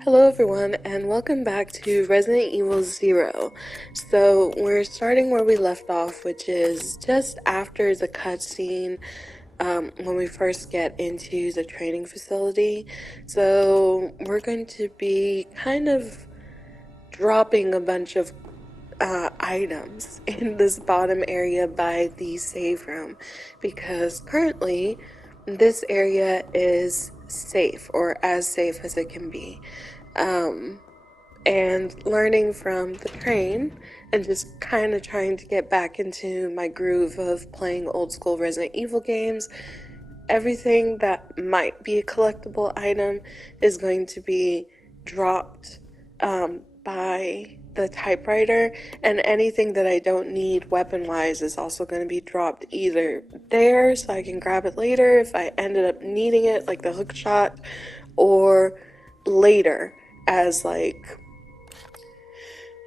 Hello everyone and welcome back to Resident Evil 0. So we're starting where we left off, which is just after the cutscene when we first get into the training facility. So we're going to be kind of dropping a bunch of items in this bottom area by the save room because currently this area is safe, or as safe as it can be. Um, and learning from the train and just kind of trying to get back into my groove of playing old school Resident Evil games. Everything that might be a collectible item is going to be dropped by the typewriter, and anything that I don't need weapon wise is also going to be dropped either there so I can grab it later if I ended up needing it, like the hook shot, or later as like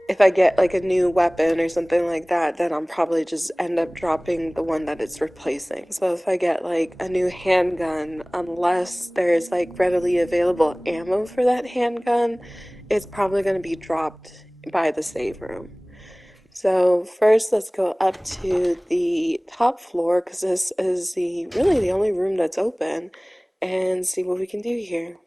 if I get like a new weapon or something like that, then I'll probably just end up dropping the one that it's replacing. So if I get like a new handgun, unless there's like readily available ammo for that handgun, it's probably going to be dropped by the save room. So first let's go up to the top floor because this is the really the only room that's open, and see what we can do here.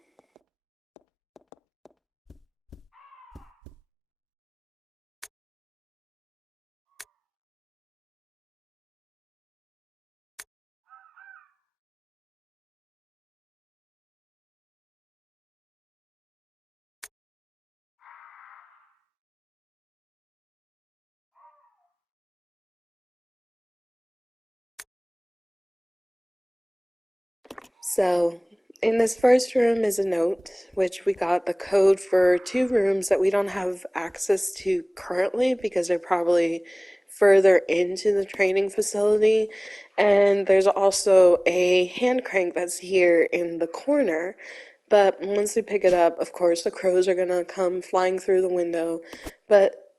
So, in this first room is a note, which we got the code for two rooms that we don't have access to currently because they're probably further into the training facility. And there's also a hand crank that's here in the corner. But once we pick it up, of course, the crows are gonna come flying through the window. But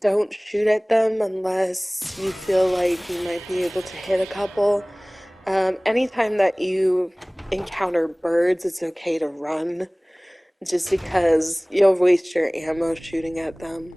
don't shoot at them unless you feel like you might be able to hit a couple. Anytime that you encounter birds, it's okay to run just because you'll waste your ammo shooting at them.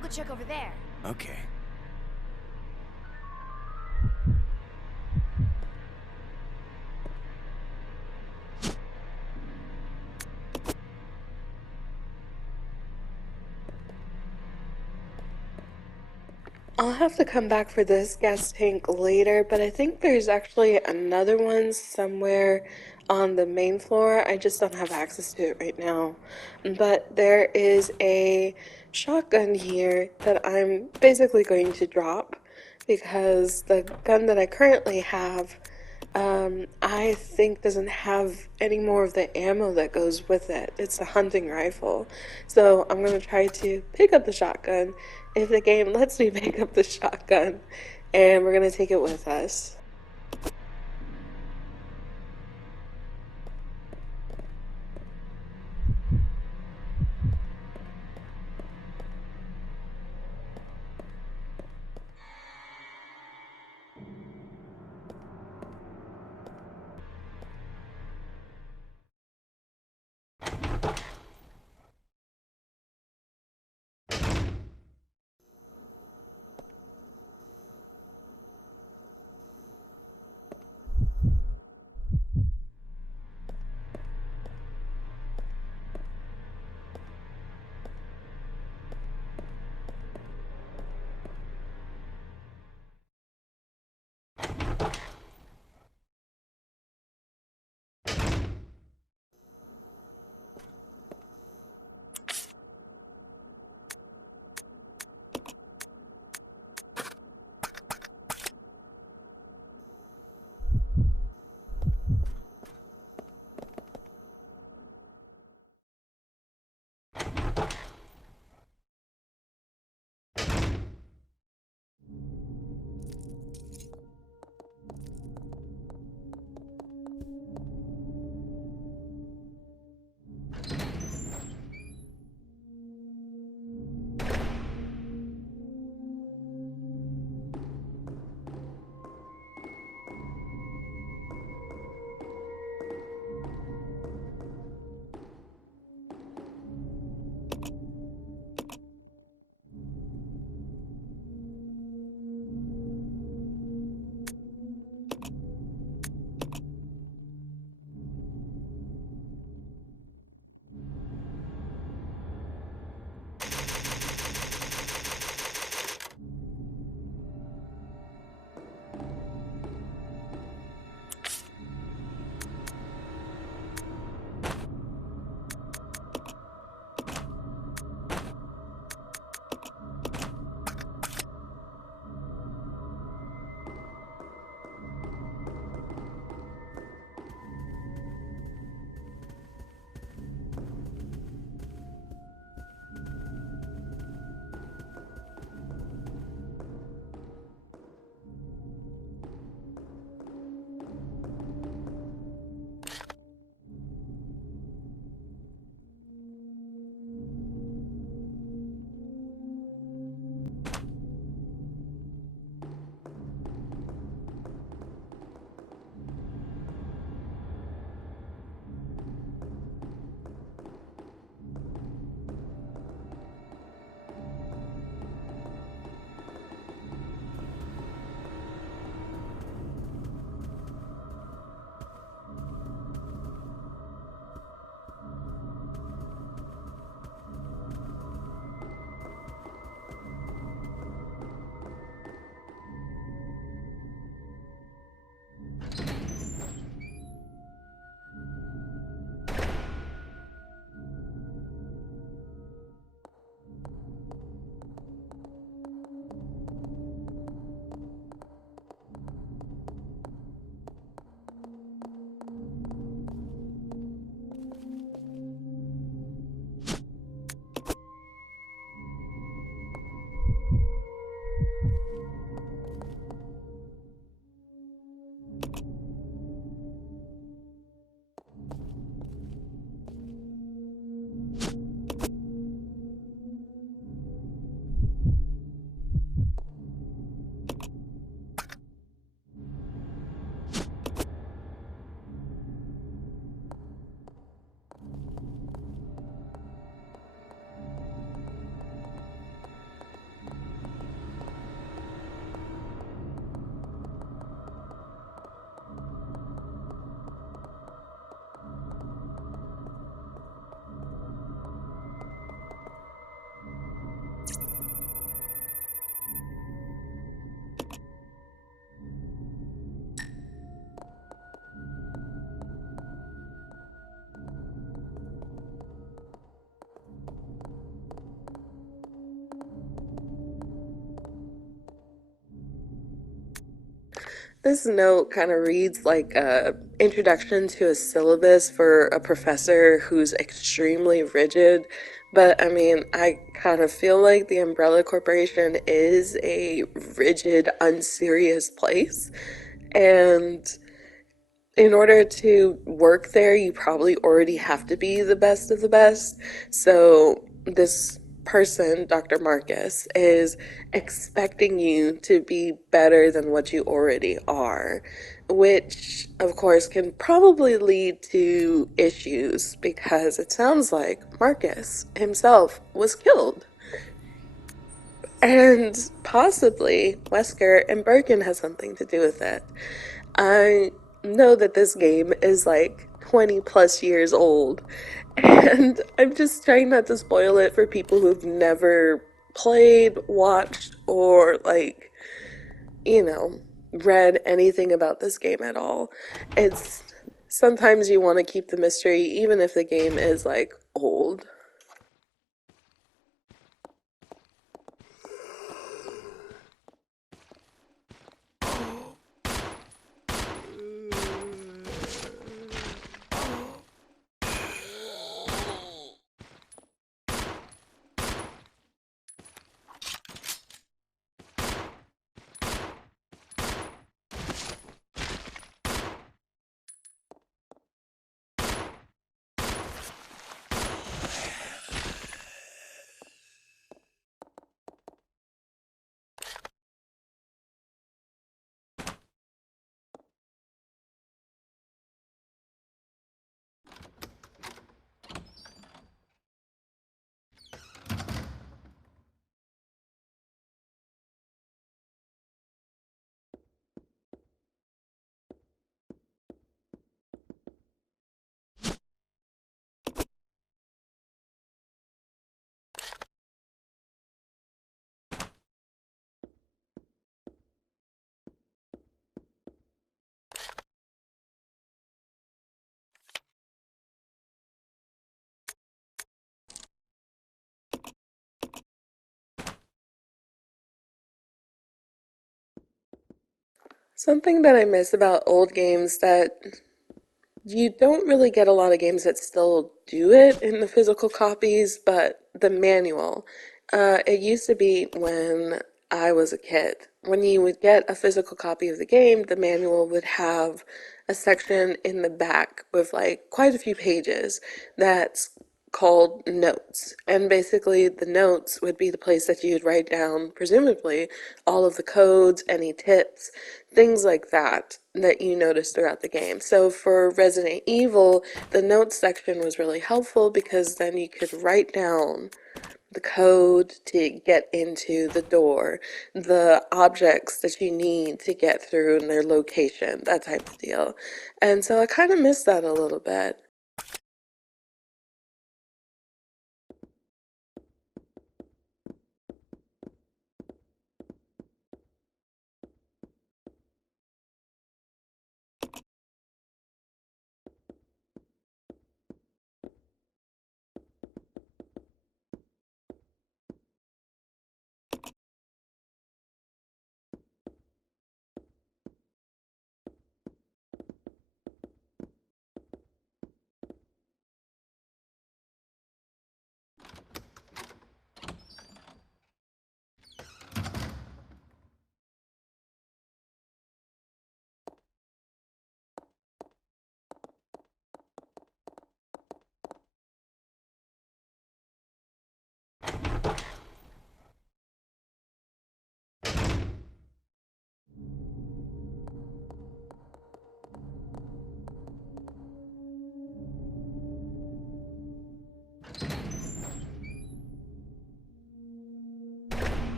I'll go check over there. Okay. I'll have to come back for this gas tank later, but I think there's actually another one somewhere on the main floor. I just don't have access to it right now. But there is a shotgun here that I'm basically going to drop because the gun that I currently have, I think doesn't have any more of the ammo that goes with it. It's a hunting rifle. So I'm going to try to pick up the shotgun if the game lets me pick up the shotgun, and we're going to take it with us. This note kind of reads like a introduction to a syllabus for a professor who's extremely rigid. But I mean, I kind of feel like the Umbrella Corporation is a rigid, unserious place. And in order to work there, you probably already have to be the best of the best. So this person, Dr. Marcus, is expecting you to be better than what you already are, which of course can probably lead to issues because it sounds like Marcus himself was killed. And possibly Wesker and Birkin has something to do with it. I know that this game is like 20 plus years old, and I'm just trying not to spoil it for people who've never played, watched, or you know, read anything about this game at all. It's sometimes you want to keep the mystery, even if the game is like old. Something that I miss about old games that you don't really get a lot of games that still do it in the physical copies, but the manual. It used to be when I was a kid. When you would get a physical copy of the game, the manual would have a section in the back with like quite a few pages that's called notes. And basically, the notes would be the place that you'd write down, presumably, all of the codes, any tips, things like that that you notice throughout the game. So for Resident Evil, the notes section was really helpful because then you could write down the code to get into the door, the objects that you need to get through and their location, that type of deal. And so I kind of miss that a little bit.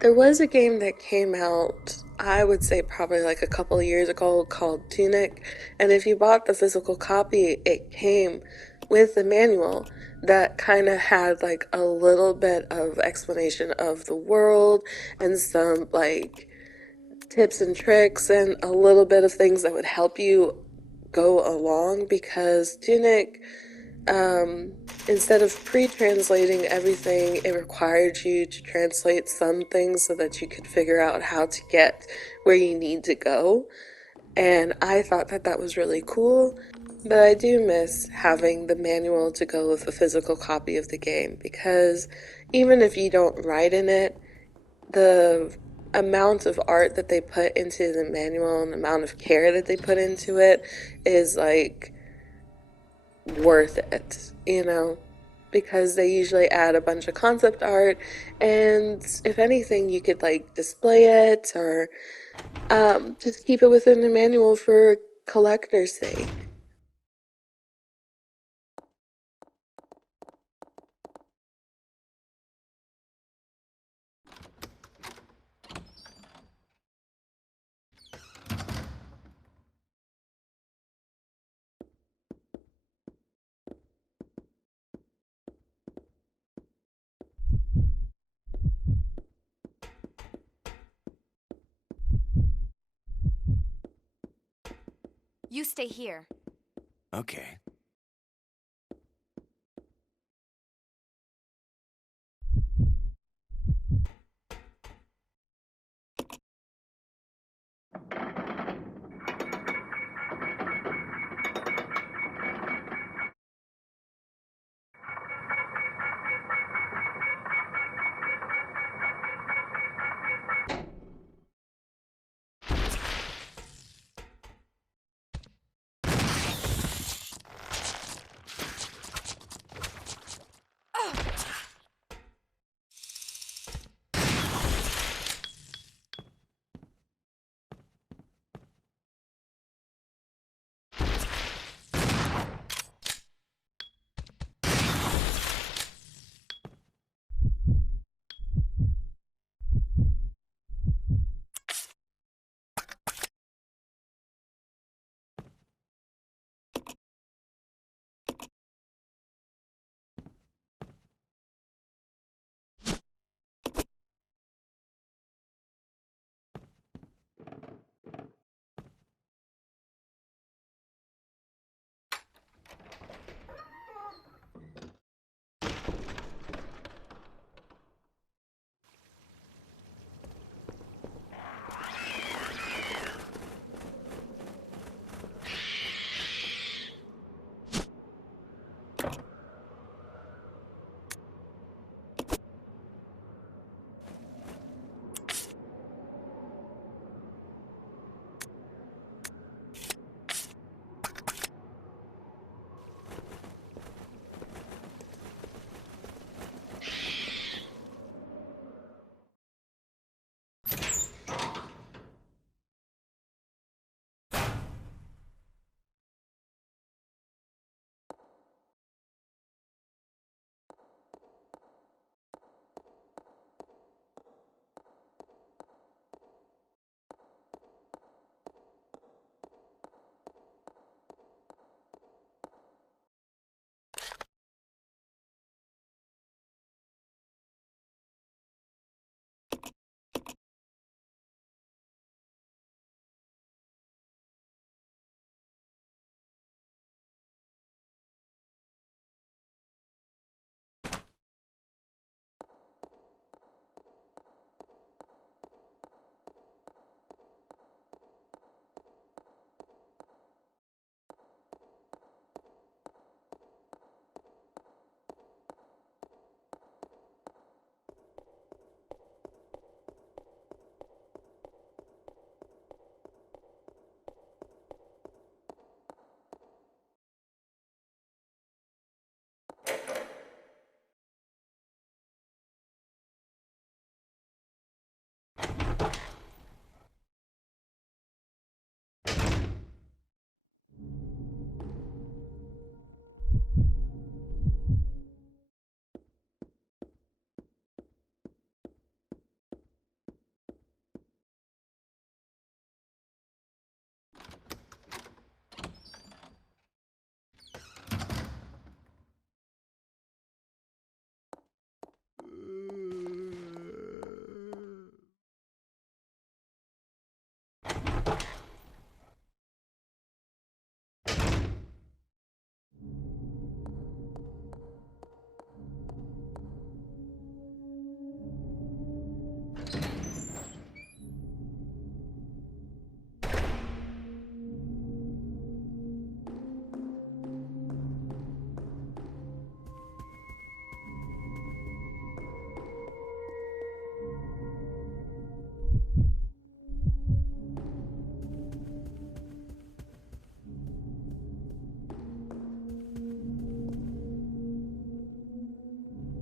There was a game that came out I would say probably like a couple of years ago called Tunic. And if you bought the physical copy, it came with the manual that kind of had like a little bit of explanation of the world and some like tips and tricks and a little bit of things that would help you go along because Tunic, instead of pre-translating everything, it required you to translate some things so that you could figure out how to get where you need to go. And I thought that that was really cool, but I do miss having the manual to go with a physical copy of the game because even if you don't write in it, the amount of art that they put into the manual and the amount of care that they put into it is like worth it, you know? Because they usually add a bunch of concept art, and if anything, you could like display it or just keep it within the manual for collector's sake. You stay here. Okay.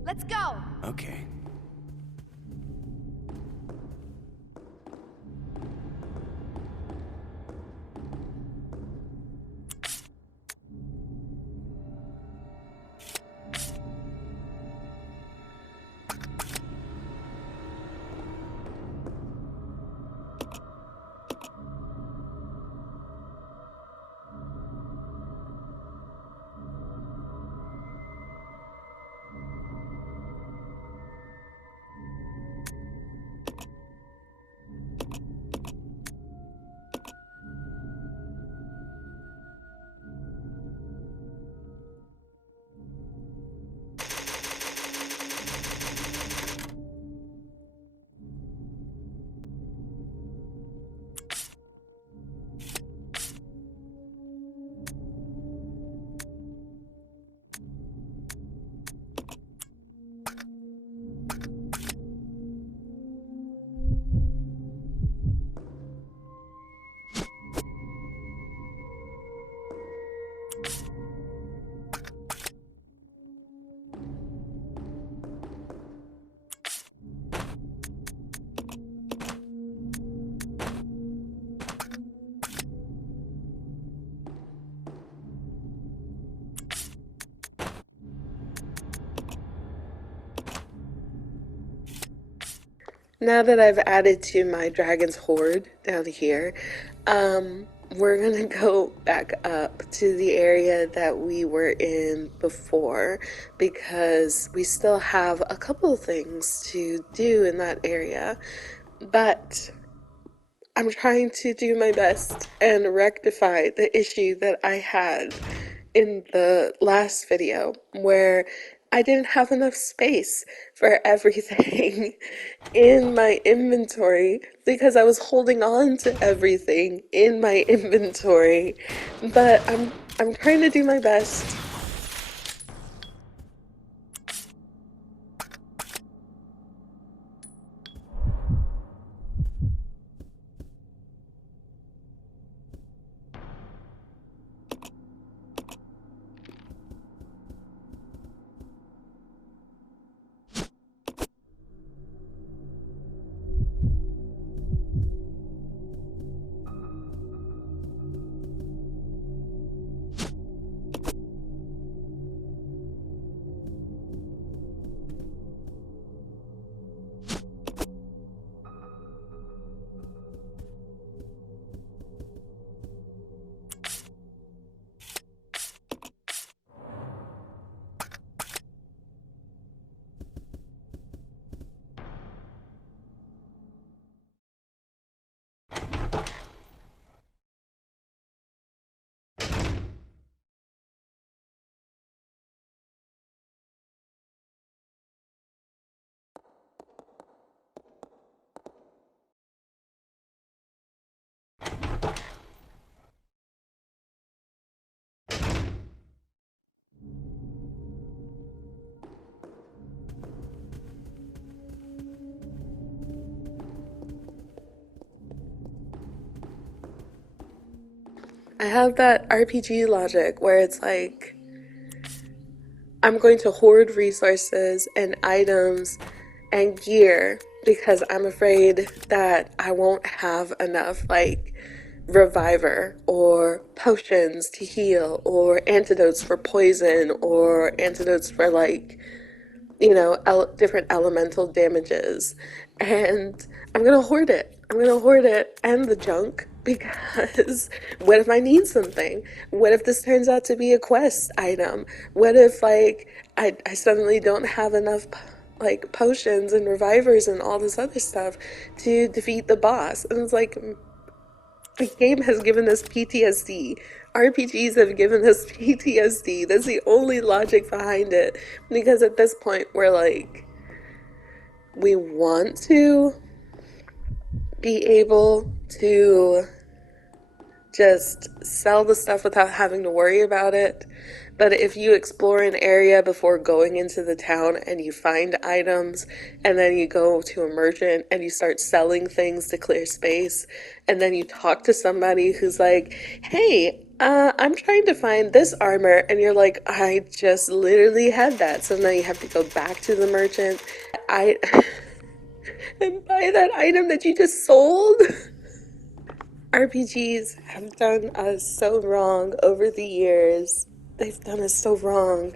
Let's go! Okay. Now that I've added to my dragon's hoard down here, we're gonna go back up to the area that we were in before because we still have a couple of things to do in that area. But I'm trying to do my best and rectify the issue that I had in the last video where I didn't have enough space for everything in my inventory because I was holding on to everything in my inventory. But I'm trying to do my best. I have that RPG logic where it's like I'm going to hoard resources and items and gear because I'm afraid that I won't have enough, like reviver or potions to heal or antidotes for poison or antidotes for like different elemental damages. And I'm gonna hoard it. I'm gonna hoard it and the junk because what if I need something? What if this turns out to be a quest item? What if like I suddenly don't have enough like potions and revivers and all this other stuff to defeat the boss? And it's like the game has given us PTSD. RPGs have given us PTSD. That's the only logic behind it. Because at this point, we're like, we want to be able to just sell the stuff without having to worry about it. But if you explore an area before going into the town and you find items and then you go to a merchant and you start selling things to clear space and then you talk to somebody who's like, hey, I'm trying to find this armor, and you're like, I just literally had that. So now you have to go back to the merchant. I and buy that item that you just sold. RPGs have done us so wrong over the years. They've done us so wrong.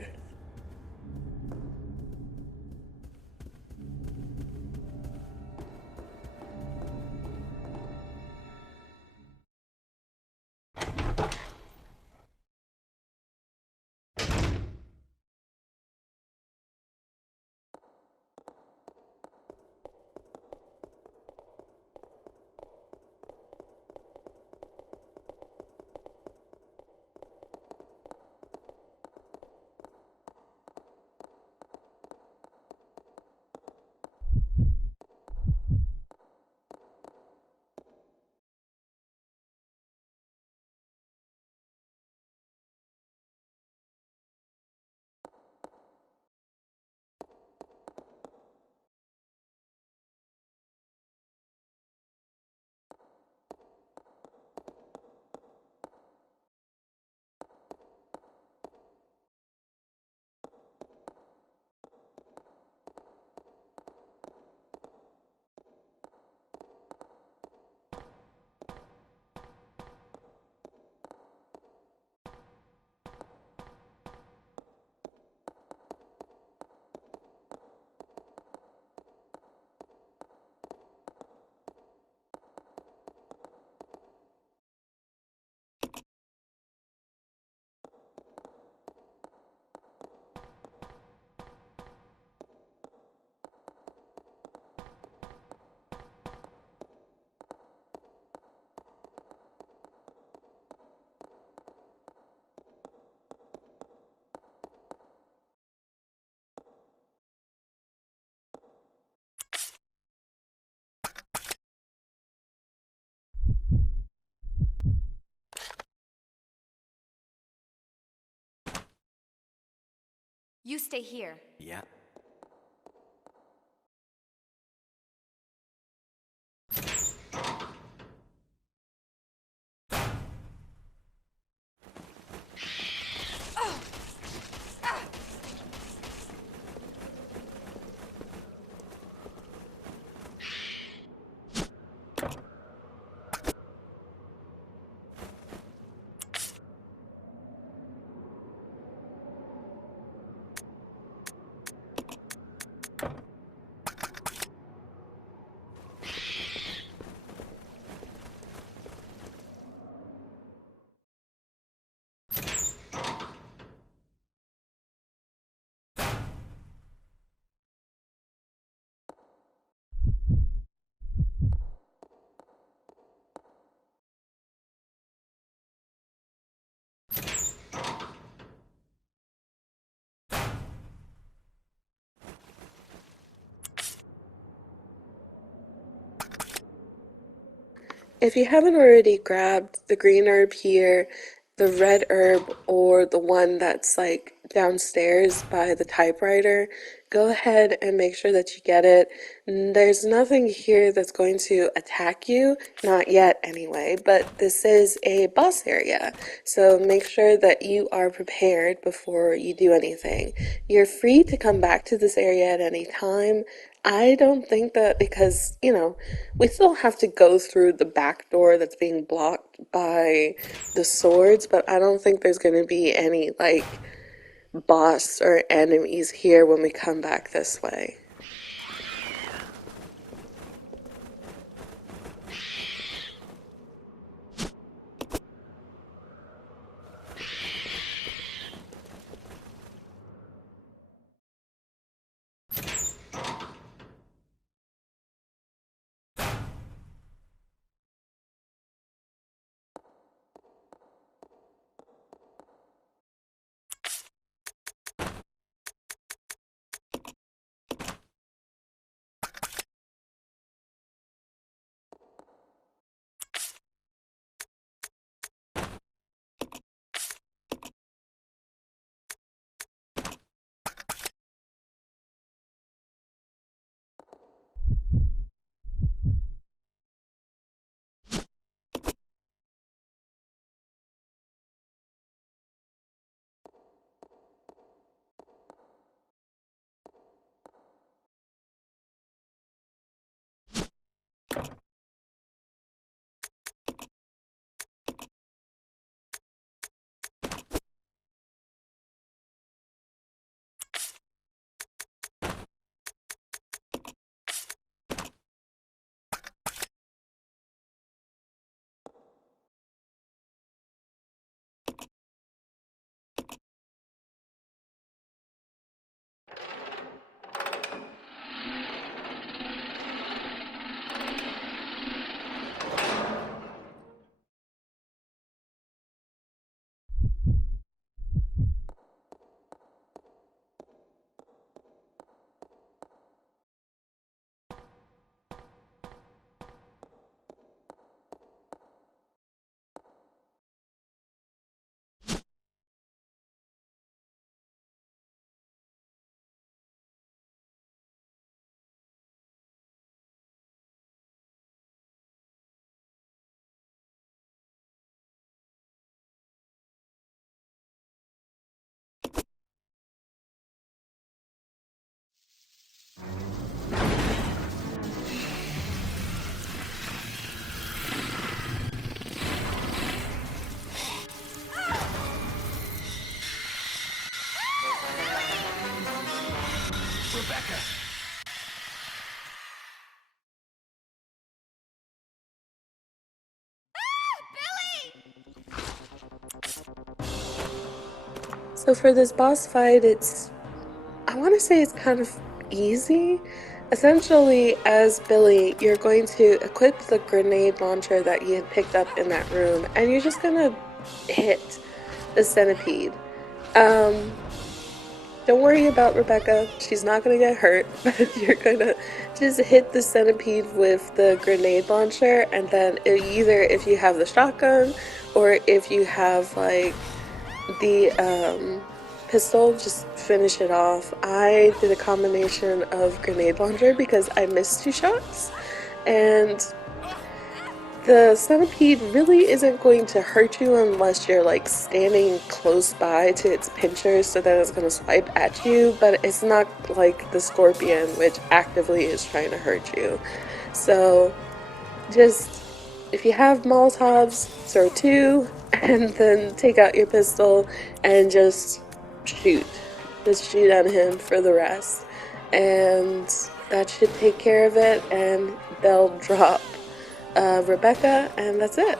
You stay here. Yeah. If you haven't already grabbed the green herb here, the red herb, or the one that's like downstairs by the typewriter, go ahead and make sure that you get it. There's nothing here that's going to attack you, not yet anyway, but this is a boss area, so make sure that you are prepared before you do anything. You're free to come back to this area at any time. I don't think that because, we still have to go through the back door that's being blocked by the swords, but I don't think there's going to be any, like, boss or enemies here when we come back this way. So for this boss fight, I want to say it's kind of easy. Essentially, as Billy, you're going to equip the grenade launcher that you had picked up in that room, and you're just gonna hit the centipede. Um, don't worry about Rebecca. She's not gonna get hurt, but you're gonna just hit the centipede with the grenade launcher, and then either if you have the shotgun or if you have like the pistol, just finish it off. I did a combination of grenade launcher because I missed 2 shots, and the centipede really isn't going to hurt you unless you're like standing close by to its pinchers, so that it's going to swipe at you, but it's not like the scorpion, which actively is trying to hurt you. So just, if you have Molotovs, throw 2, and then take out your pistol and just shoot. Just shoot at him for the rest. And that should take care of it, and they'll drop Rebecca, and that's it.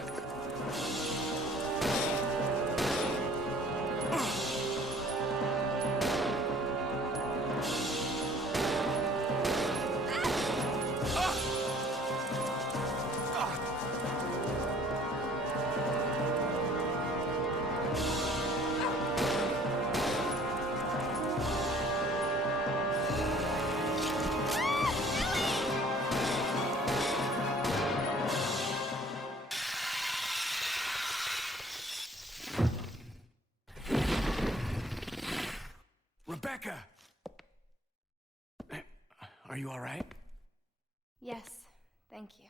Rebecca! Are you all right? Yes, thank you.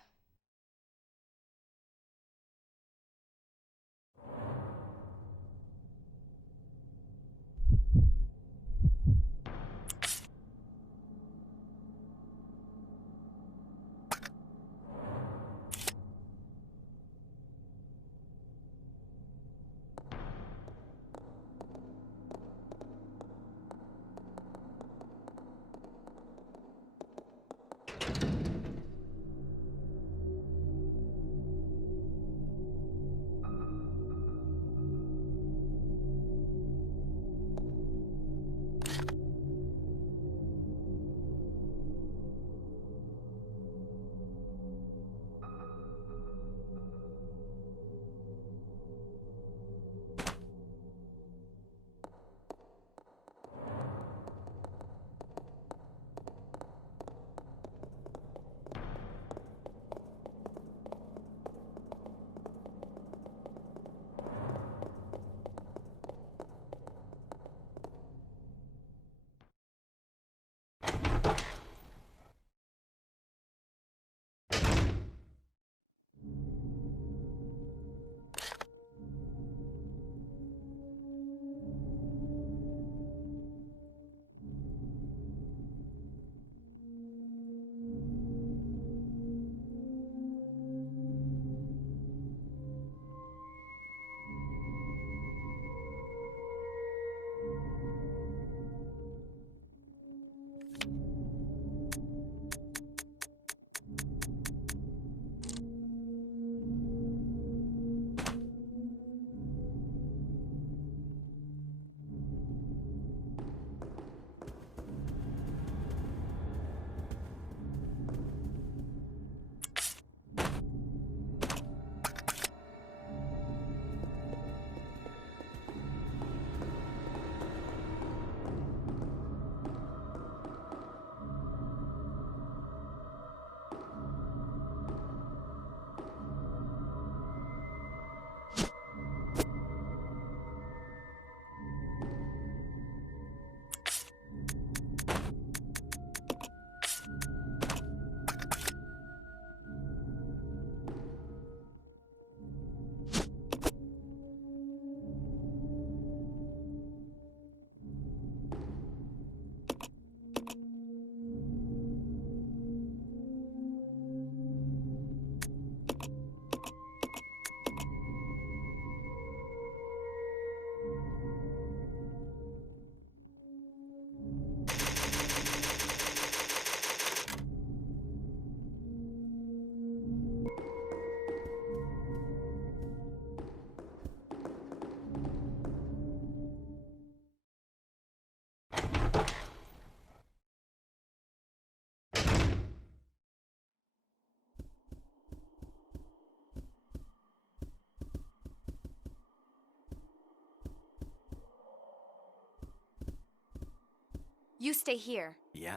You stay here. Yeah.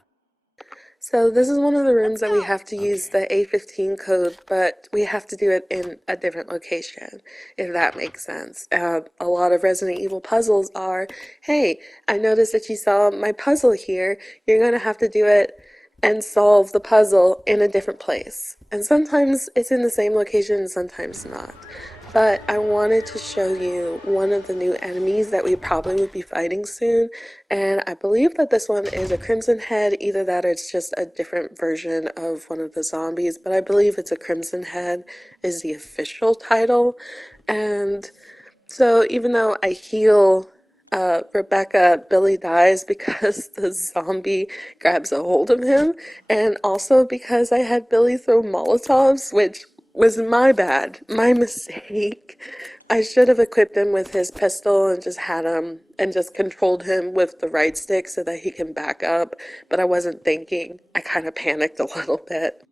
So this is one of the rooms Let's that we go! have to use the A15 code, but we have to do it in a different location, if that makes sense. A lot of Resident Evil puzzles are, hey, I noticed that you saw my puzzle here. You're going to have to do it and solve the puzzle in a different place. And sometimes it's in the same location and sometimes not. But I wanted to show you one of the new enemies that we probably would be fighting soon. And I believe that this one is a Crimson Head, either that or it's just a different version of one of the zombies. But I believe it's a Crimson Head is the official title. And so even though I heal Rebecca, Billy dies because the zombie grabs a hold of him, and also because I had Billy throw Molotovs, which was my bad, my mistake. I should have equipped him with his pistol and just had him and just controlled him with the right stick so that he can back up, but I wasn't thinking. I kind of panicked a little bit.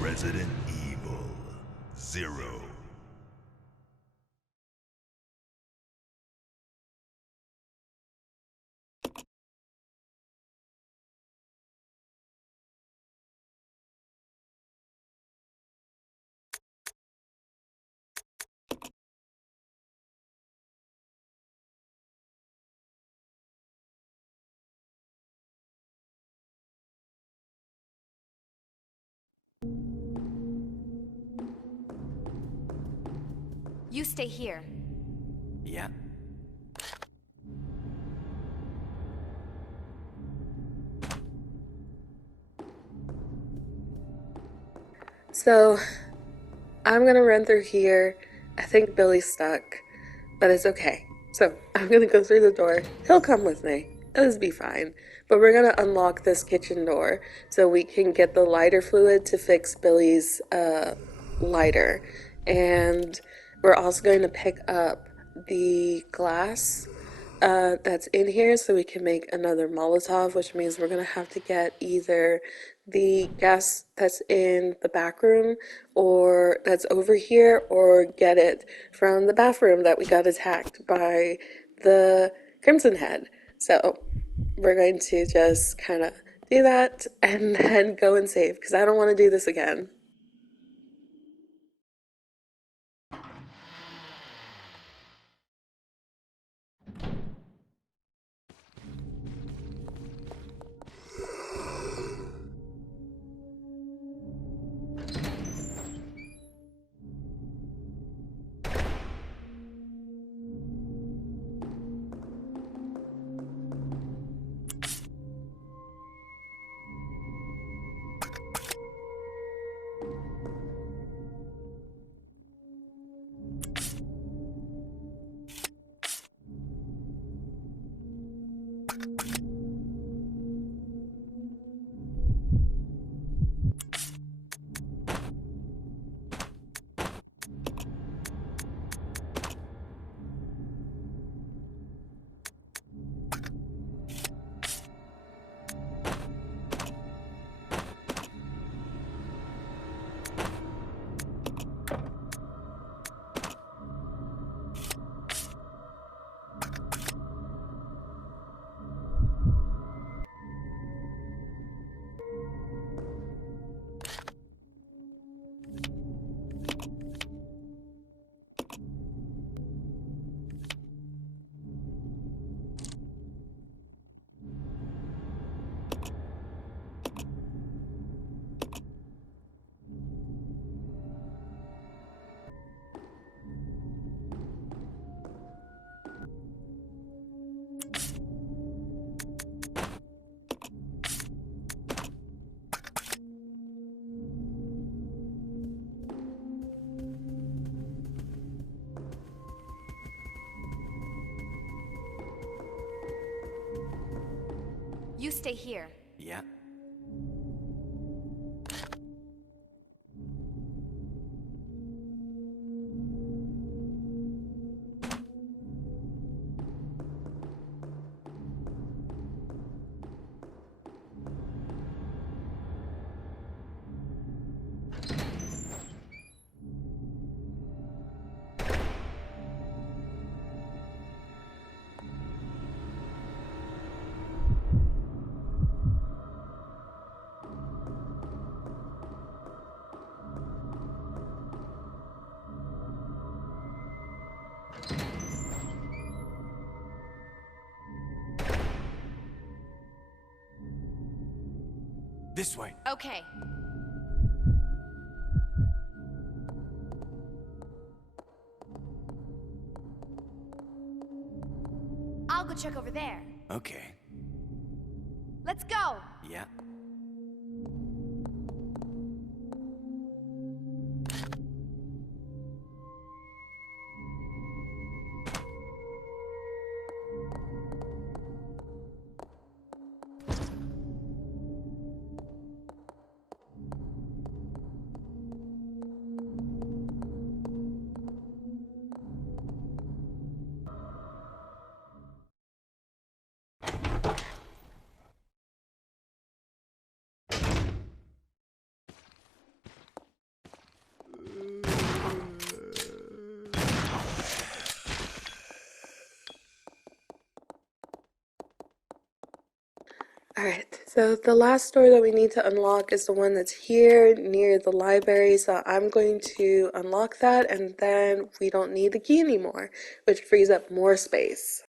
Resident Evil 0. You stay here. Yeah. So I'm gonna run through here. I think Billy's stuck, but it's okay. So I'm gonna go through the door. He'll come with me. It'll be fine. But we're gonna unlock this kitchen door so we can get the lighter fluid to fix Billy's lighter. And we're also going to pick up the glass that's in here so we can make another Molotov, which means we're gonna have to get either the gas that's in the back room or that's over here, or get it from the bathroom that we got attacked by the Crimson Head. So we're going to just kind of do that and then go and save because I don't want to do this again. stay here. Yeah. This way. Okay. I'll go check over there. Okay. Let's go! Yeah. Alright, so the last door that we need to unlock is the one that's here near the library, so I'm going to unlock that and then we don't need the key anymore, which frees up more space.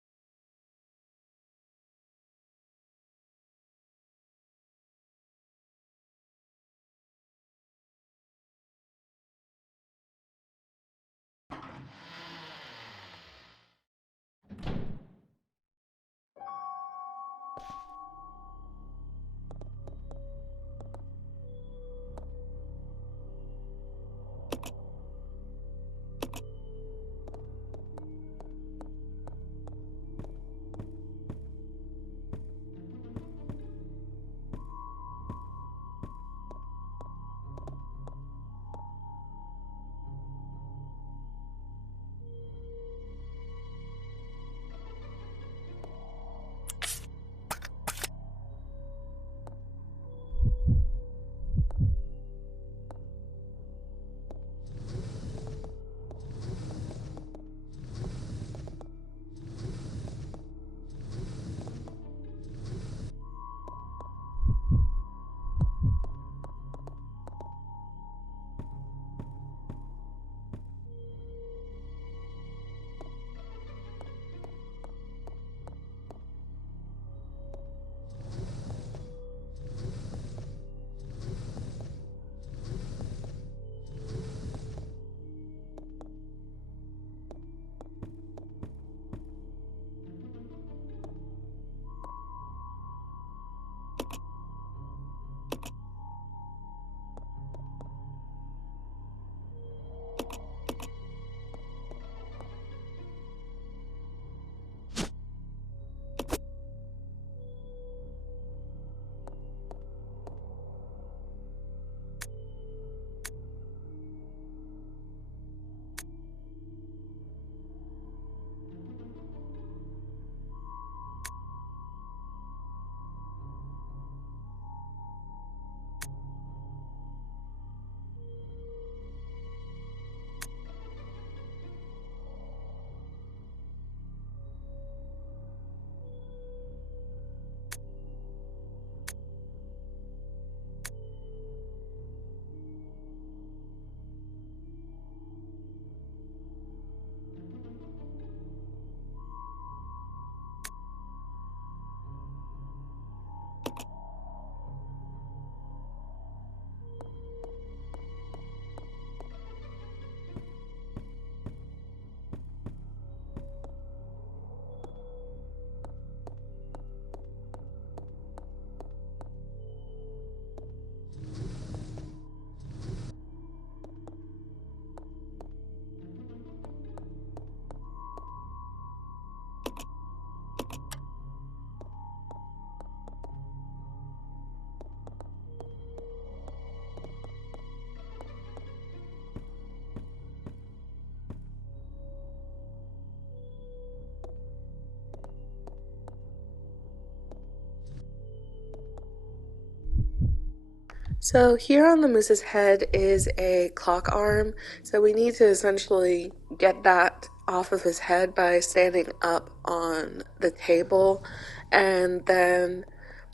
So here on the moose's head is a clock arm. So we need to essentially get that off of his head by standing up on the table and then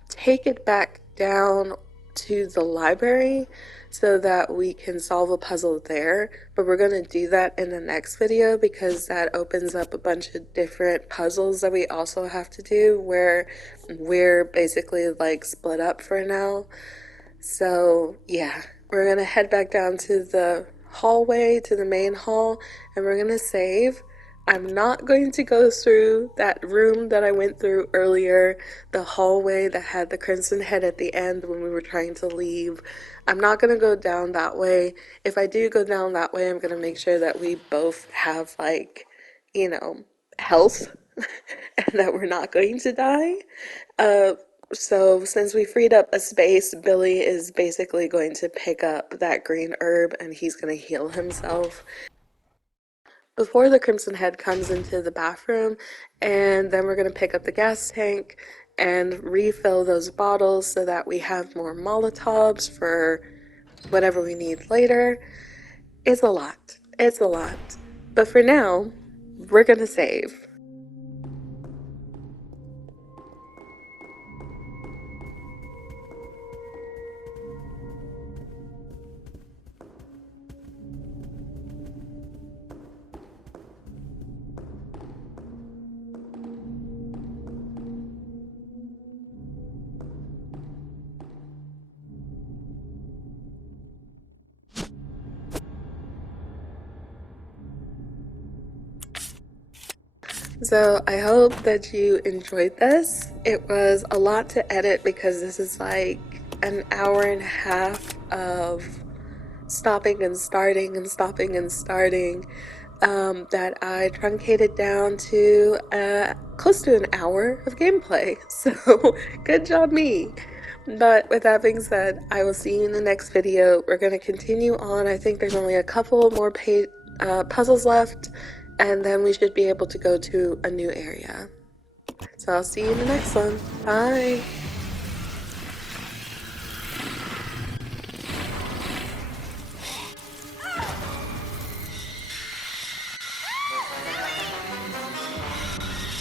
take it back down to the library so that we can solve a puzzle there. But we're going to do that in the next video because that opens up a bunch of different puzzles that we also have to do where we're basically like split up for now. So yeah, we're gonna head back down to the hallway, to the main hall, and we're gonna save. I'm not going to go through that room that I went through earlier, the hallway that had the crimson head at the end when we were trying to leave. I'm not gonna go down that way. If I do go down that way, I'm gonna make sure that we both have, like, you know, health and that we're not going to die. Uh, so since we freed up a space, Billy is basically going to pick up that green herb and he's going to heal himself before the Crimson Head comes into the bathroom, and then we're going to pick up the gas tank and refill those bottles so that we have more Molotovs for whatever we need later. It's a lot. It's a lot. But for now, we're going to save. So I hope that you enjoyed this. It was a lot to edit because this is like an hour and a half of stopping and starting and stopping and starting that I truncated down to close to an hour of gameplay. So good job me. But with that being said, I will see you in the next video. We're going to continue on. I think there's only a couple more puzzles left, and then we should be able to go to a new area. So I'll see you in the next one. Bye!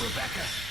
Rebecca.